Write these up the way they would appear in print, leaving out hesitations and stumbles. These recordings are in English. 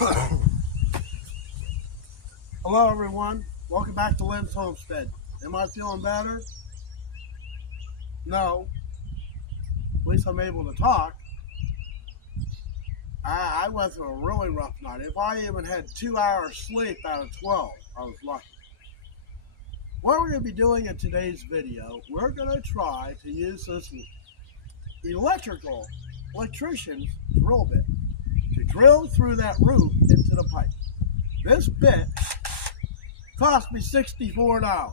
Hello everyone, welcome back to Lynn's Homestead. Am I feeling better? No, at least I'm able to talk. I went through a really rough night. If I even had 2 hours sleep out of 12, I was lucky. What we're going to be doing in today's video, we're going to try to use this electrician's drill bit to drill through that roof into the pipe. This bit cost me $64.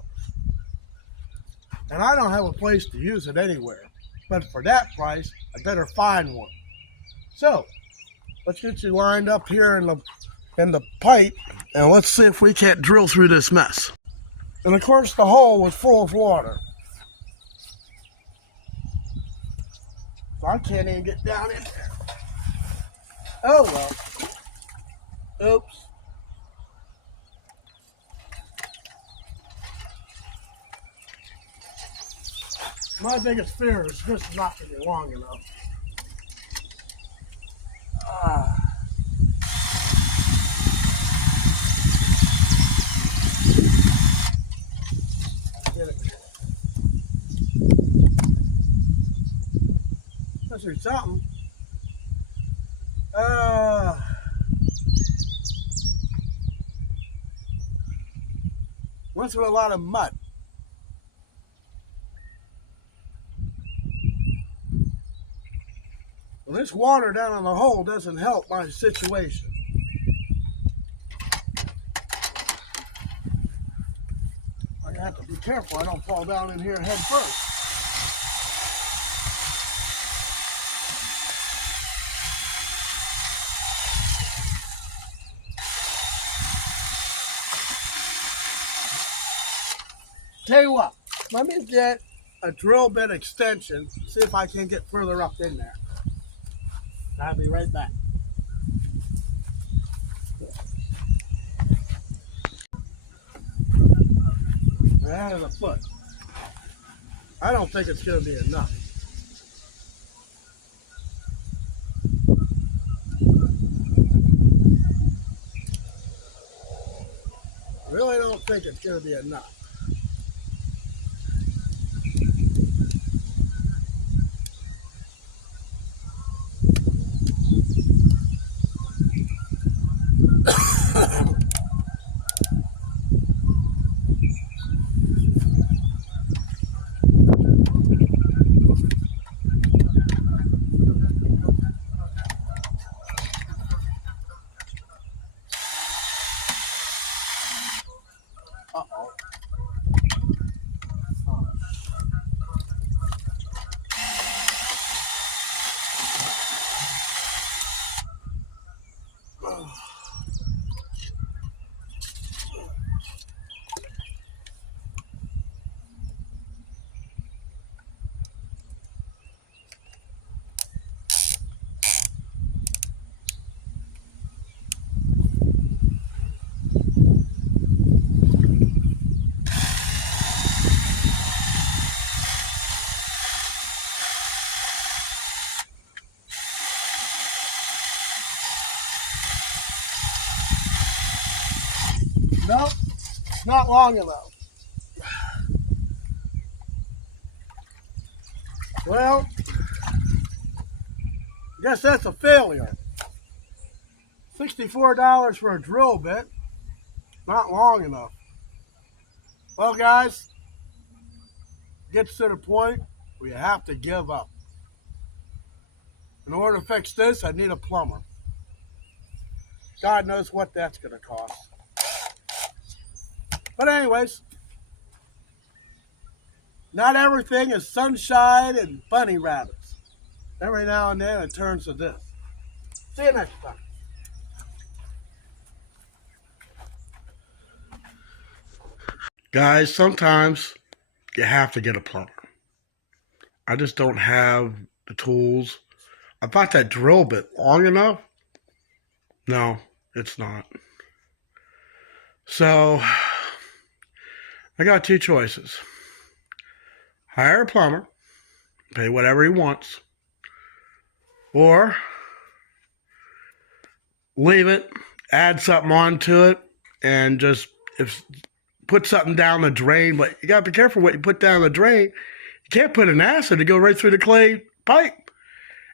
And I don't have a place to use it anywhere. But for that price, I better find one. So, let's get you lined up here in the pipe, and let's see if we can't drill through this mess. And of course, the hole was full of water. So I can't even get down in there. Oh well. Oops. My biggest fear is just not going to be long enough. Get it. Let's do something. Went through a lot of mud. Well, this water down in the hole doesn't help my situation. I have to be careful I don't fall down in here head first. Tell you what, let me get a drill bit extension, see if I can get further up in there. I'll be right back. That is a foot. I don't think it's going to be enough. Really don't think it's going to be enough. Uh-oh. Nope, not long enough. Well, I guess that's a failure. $64 for a drill bit, not long enough. Well, guys, it gets to the point where you have to give up. In order to fix this, I need a plumber. God knows what that's going to cost. But anyways, not everything is sunshine and bunny rabbits. Every now and then it turns to this. See you next time. Guys, sometimes you have to get a plumber. I just don't have the tools. I thought that drill bit long enough. No, it's not. So, I got two choices. Hire a plumber, pay whatever he wants, or leave it add something onto it and just put something down the drain. But you got to be careful what you put down the drain. You can't put an acid to go right through the clay pipe.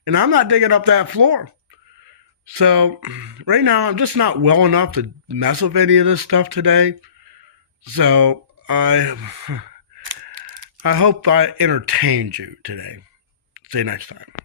And I'm not digging up that floor. So right now, I'm just not well enough to mess with any of this stuff today. So I hope I entertained you today. See you next time.